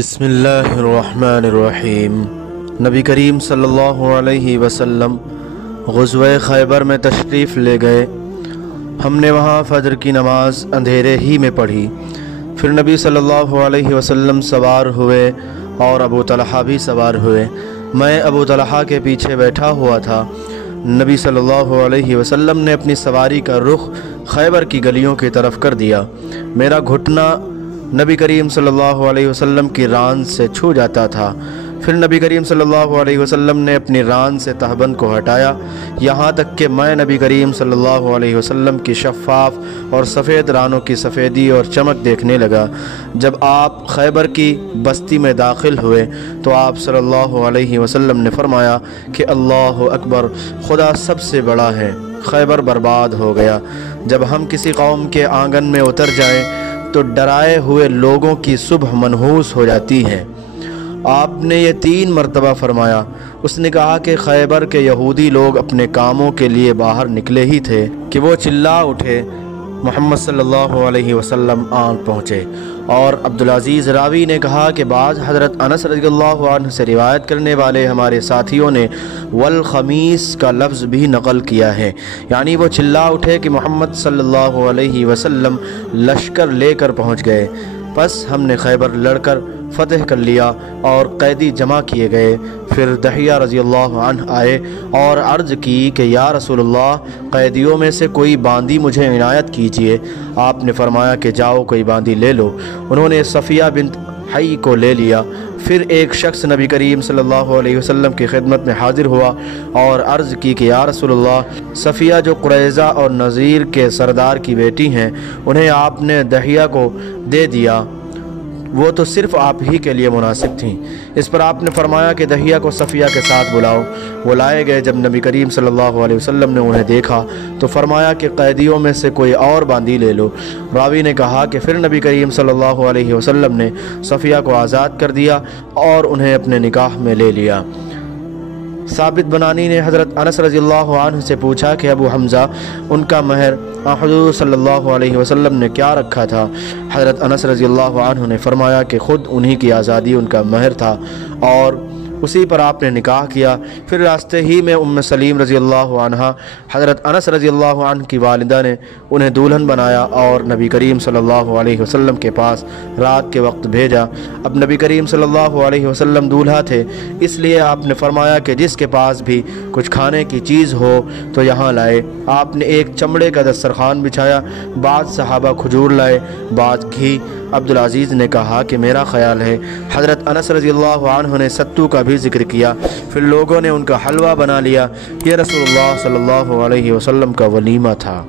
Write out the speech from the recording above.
बिस्मिल्लाहिर्रहमानिर्रहीम। नबी करीम सल्लल्लाहु अलैहि वसल्लम ग़ज़वे खैबर में तशरीफ़ ले गए। हमने वहाँ फ़जर की नमाज़ अंधेरे ही में पढ़ी। फिर नबी सल्लल्लाहु अलैहि वसल्लम सवार हुए और अबू तलहा भी सवार हुए। मैं अबू तलहा के पीछे बैठा हुआ था। नबी सल्लल्लाहु अलैहि वसल्लम ने अपनी सवारी का रुख खैबर की गलियों की तरफ कर दिया। मेरा घुटना नबी करीम सल्लल्लाहु अलैहि वसल्लम की रान से छू जाता था। फिर नबी करीम सल्लल्लाहु अलैहि वसल्लम ने अपनी रान से तहबंद को हटाया, यहाँ तक कि मैं नबी करीम सल्लल्लाहु अलैहि वसल्लम की शफ़ाफ़ और सफ़ेद रानों की सफ़ेदी और चमक देखने लगा। जब आप खैबर की बस्ती में दाखिल हुए तो आप सल्लल्लाहु अलैहि वसल्लम ने फरमाया कि अल्लाहु अकबर, खुदा सबसे बड़ा है, खैबर बर्बाद हो गया। जब हम किसी कौम के आंगन में उतर जाएं तो डराए हुए लोगों की सुबह मनहूस हो जाती है। आपने ये 3 मरतबा फरमाया। उसने कहा कि खैबर के यहूदी लोग अपने कामों के लिए बाहर निकले ही थे कि वो चिल्ला उठे, मोहम्मद सल्लल्लाहु अलैहि वसल्लम आन पहुँचे। और अब्दुल अज़ीज़ रावी ने कहा कि बाज़ हज़रत अनस रज़ियल्लाहु अन्हु से रिवायत करने वाले हमारे साथियों ने वल ख़मीस का लफ्ज़ भी नक़ल किया है, यानी वो चिल्ला उठे कि मोहम्मद सल्लल्लाहु अलैहि वसल्लम लश्कर लेकर पहुँच गए। बस हमने खैबर लड़कर फ़तह कर लिया और कैदी जमा किए गए। फिर दहिया रज़ियल्लाहु अन्हु आए और अर्ज़ की कि या रसूलल्लाह, कैदियों में से कोई बांदी मुझे इनायत कीजिए। आपने फरमाया कि जाओ कोई बांदी ले लो। उन्होंने सफ़िया बिन्त हई को ले लिया। फिर एक शख्स नबी करीम सल्लल्लाहु अलैहि वसल्लम की खिदमत में हाजिर हुआ और अर्ज़ की कि या रसूलल्लाह, सफ़िया जो कुरैज़ा और नज़ीर के सरदार की बेटी हैं, उन्हें आपने दहिया को दे दिया, वो तो सिर्फ़ आप ही के लिए मुनासिब थीं। इस पर आपने फरमाया कि दहिया को सफ़िया के साथ बुलाओ। वो लाए गए। जब नबी करीम सल्लल्लाहु अलैहि वसल्लम ने उन्हें देखा तो फरमाया कि कैदियों में से कोई और बांदी ले लो। रावी ने कहा कि फिर नबी करीम सल्लल्लाहु अलैहि वसल्लम ने सफ़िया को आज़ाद कर दिया और उन्हें अपने निकाह में ले लिया। साबित बनानी ने हज़रत अनस रज़ियल्लाहु अन्हु से पूछा कि अबू हमज़ा, उनका महर हुज़ूर सल्लल्लाहु अलैहि वसल्लम ने क्या रखा था? हज़रत अनस रज़ियल्लाहु अन्हु ने फरमाया कि ख़ुद उन्हीं की आज़ादी उनका महर था और उसी पर आपने निकाह किया। फिर रास्ते ही में उम्म सलीम रज़ियल्लाहु अन्हा, हज़रत अनस रज़ियल्लाहु अन्हु की वालिदा ने उन्हें दुल्हन बनाया और नबी करीम सल्लल्लाहु अलैहि वसल्लम के पास रात के वक्त भेजा। अब नबी करीम सल्लल्लाहु अलैहि वसल्लम दूल्हा थे, इसलिए आपने फरमाया कि जिसके पास भी कुछ खाने की चीज़ हो तो यहाँ लाए। आपने एक चमड़े का दस्तरखान बिछाया। बाद सहाबा खजूर लाए, बाद घी। अब्दुल अज़ीज़ ने कहा कि मेरा ख़याल है हज़रत अनस रज़ियल्लाहु अन्हु ने सत्तू का भी ज़िक्र किया। फिर लोगों ने उनका हलवा बना लिया। ये रसूलुल्लाह सल्लल्लाहु अलैहि वसल्लम का वलीमा था।